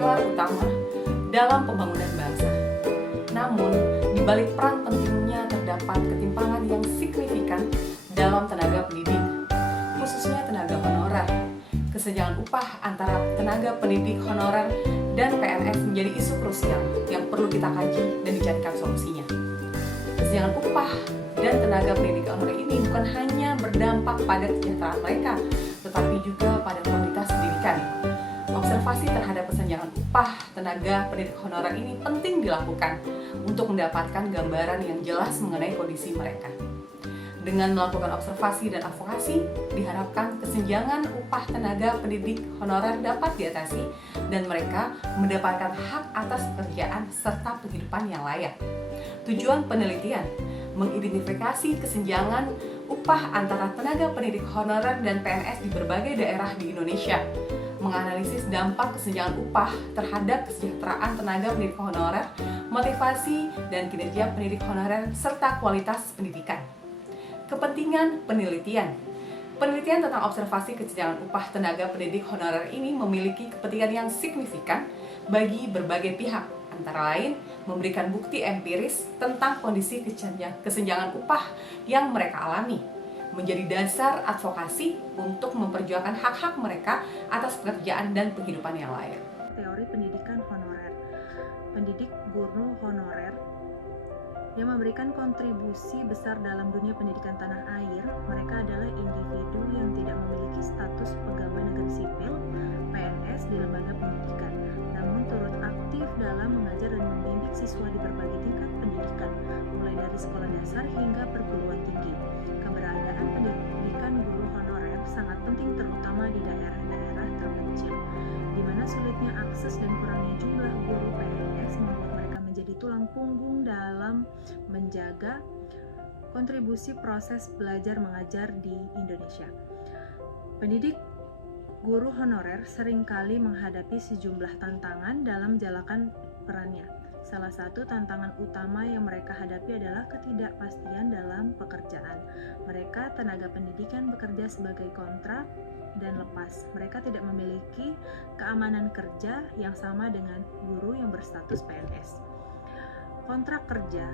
pilar utama dalam pembangunan bangsa. Namun, di balik peran pentingnya terdapat ketimpangan yang signifikan dalam tenaga pendidik, khususnya tenaga honorer. Kesenjangan upah antara tenaga pendidik honorer dan PNS menjadi isu krusial yang perlu kita kaji dan dicarikan solusinya. Kesenjangan upah dan tenaga pendidik honorer ini bukan hanya berdampak pada kesejahteraan mereka, tetapi juga pada kualitas pendidikan. Observasi terhadap kesenjangan upah tenaga pendidik honorer ini penting dilakukan untuk mendapatkan gambaran yang jelas mengenai kondisi mereka. Dengan melakukan observasi dan advokasi, diharapkan kesenjangan upah tenaga pendidik honorer dapat diatasi dan mereka mendapatkan hak atas pekerjaan serta penghidupan yang layak. Tujuan penelitian mengidentifikasi kesenjangan upah antara tenaga pendidik honorer dan PNS di berbagai daerah di Indonesia, menganalisis dampak kesenjangan upah terhadap kesejahteraan tenaga pendidik honorer, motivasi dan kinerja pendidik honorer, serta kualitas pendidikan. Kepentingan penelitian. Penelitian tentang observasi kesenjangan upah tenaga pendidik honorer ini memiliki kepentingan yang signifikan bagi berbagai pihak, antara lain memberikan bukti empiris tentang kondisi kesenjangan upah yang mereka alami, menjadi dasar advokasi untuk memperjuangkan hak-hak mereka atas pekerjaan dan penghidupan yang layak. Teori pendidikan honorer. Pendidik guru honorer yang memberikan kontribusi besar dalam dunia pendidikan tanah air. Mereka adalah individu yang tidak memiliki status pegawai negeri sipil (PNS) di lembaga pendidikan, namun turut aktif dalam mengajar dan membimbing siswa di berbagai tingkat pendidikan, mulai dari sekolah dasar hingga perguruan tinggi. Keberadaan pendidikan guru honorer sangat penting, terutama di daerah-daerah terpencil, di mana sulitnya akses dan kurangnya jumlah guru PNS membuat mereka menjadi tulang punggung dalam menjaga kontribusi proses belajar mengajar di Indonesia. Pendidik guru honorer seringkali menghadapi sejumlah tantangan dalam menjalankan perannya. Salah satu tantangan utama yang mereka hadapi adalah ketidakpastian dalam pekerjaan. Mereka tenaga pendidikan bekerja sebagai kontrak dan lepas. Mereka tidak memiliki keamanan kerja yang sama dengan guru yang berstatus PNS. Kontrak kerja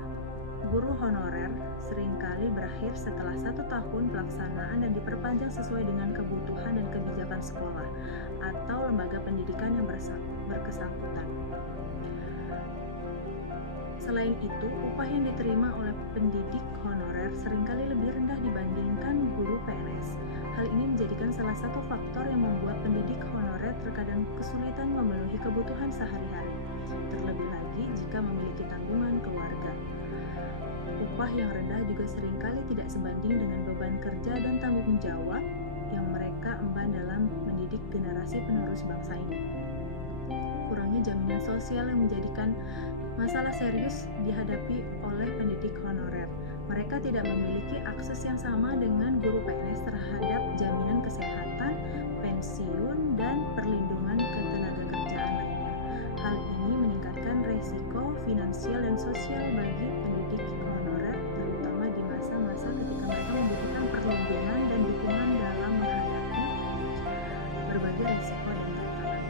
guru honorer seringkali berakhir setelah 1 tahun pelaksanaan dan diperpanjang sesuai dengan kebutuhan dan kebijakan sekolah atau lembaga pendidikan yang berkesangkutan. Selain itu, upah yang diterima oleh pendidik honorer seringkali lebih rendah dibandingkan guru PNS. Hal ini menjadikan salah satu faktor yang membuat pendidik honorer terkadang kesulitan memenuhi kebutuhan sehari-hari, terlebih lagi jika memiliki tanggungan keluarga. Upah yang rendah juga seringkali tidak sebanding dengan beban kerja dan tanggung jawab yang mereka emban dalam mendidik generasi penerus bangsa ini. Kurangnya jaminan sosial yang menjadikan masalah serius dihadapi oleh pendidik honorer. Mereka tidak memiliki akses yang sama dengan guru PNS terhadap jaminan kesehatan, pensiun, dan perlindungan ketenagakerjaan lainnya. Hal ini meningkatkan resiko finansial dan sosial bagi pendidik honorer, terutama di masa-masa ketika mereka membutuhkan perlindungan dan dukungan dalam menghadapi berbagai resiko dan tantangan.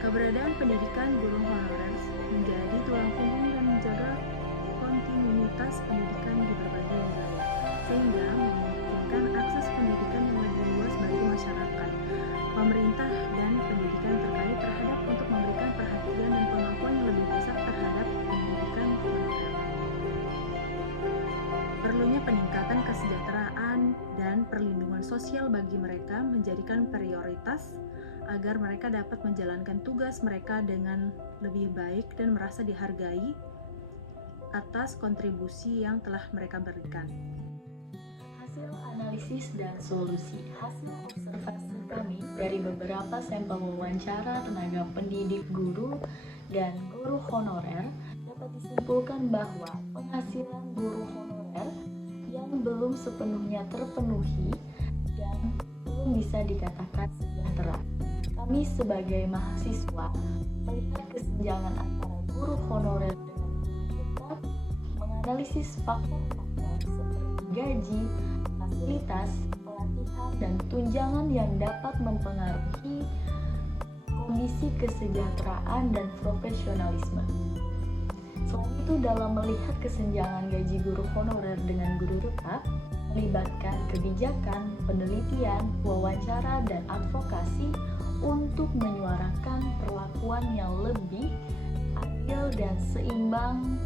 Keberadaan pendidikan guru honorer menjadi tulang punggung dan menjaga kontinuitas pendidikan di berbagai wilayah, sehingga memungkinkan akses pendidikan yang lebih luas bagi masyarakat. Pemerintah dan pendidikan terkait terhadap untuk memberikan perhatian dan pengakuan yang lebih besar terhadap pendidikan honorer. Perlunya peningkatan kesejahteraan dan perlindungan sosial bagi mereka menjadikan prioritas agar mereka dapat menjalankan tugas mereka dengan lebih baik dan merasa dihargai atas kontribusi yang telah mereka berikan. Hasil analisis dan solusi. Hasil observasi kami dari beberapa sampel wawancara tenaga pendidik guru dan guru honorer dapat disimpulkan bahwa penghasilan guru honorer yang belum sepenuhnya terpenuhi dan belum bisa dikatakan sejahtera. Kami sebagai mahasiswa melihat kesenjangan antara guru honorer dengan guru tetap, menganalisis faktor-faktor seperti gaji, fasilitas, pelatihan, dan tunjangan yang dapat mempengaruhi kondisi kesejahteraan dan profesionalisme. Selain itu, dalam melihat kesenjangan gaji guru honorer dengan guru tetap, melibatkan kebijakan, penelitian, wawancara, dan advokasi untuk menyuarakan perlakuan yang lebih adil dan seimbang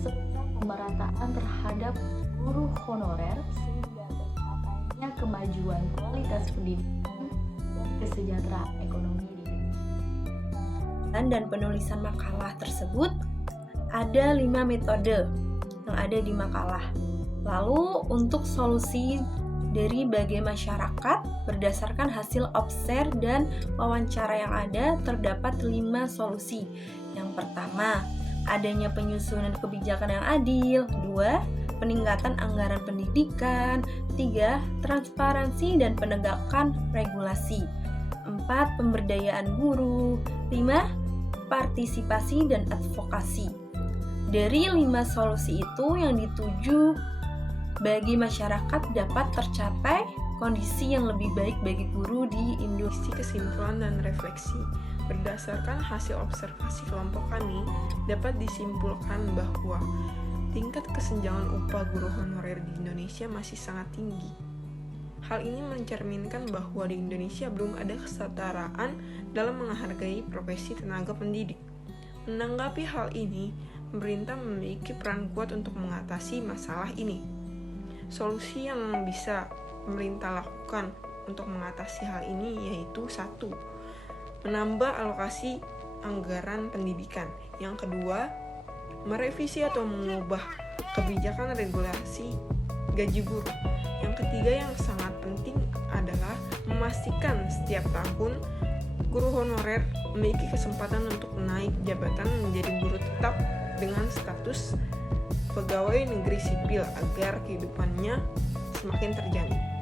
serta pemerataan terhadap guru honorer sehingga tercapainya kemajuan kualitas pendidikan dan kesejahteraan ekonomi di Indonesia. Dan penulisan makalah tersebut ada 5 metode yang ada di makalah. Lalu untuk solusi dari berbagai masyarakat berdasarkan hasil observ dan wawancara yang ada terdapat 5 solusi. Yang pertama, adanya penyusunan kebijakan yang adil. 2, peningkatan anggaran pendidikan. 3, transparansi dan penegakan regulasi. 4, pemberdayaan guru. 5, partisipasi dan advokasi. Dari 5 solusi itu yang dituju bagi masyarakat dapat tercapai kondisi yang lebih baik bagi guru di Indonesia. Kesimpulan dan refleksi. Berdasarkan hasil observasi kelompok kami, dapat disimpulkan bahwa tingkat kesenjangan upah guru honorer di Indonesia masih sangat tinggi. Hal ini mencerminkan bahwa di Indonesia belum ada kesetaraan dalam menghargai profesi tenaga pendidik. Menanggapi hal ini, pemerintah memiliki peran kuat untuk mengatasi masalah ini. Solusi yang bisa pemerintah lakukan untuk mengatasi hal ini yaitu 1. Menambah alokasi anggaran pendidikan. Yang kedua, merevisi atau mengubah kebijakan regulasi gaji guru. Yang ketiga yang sangat penting adalah memastikan setiap tahun guru honorer memiliki kesempatan untuk naik jabatan menjadi guru tetap dengan status pegawai negeri sipil agar kehidupannya semakin terjamin.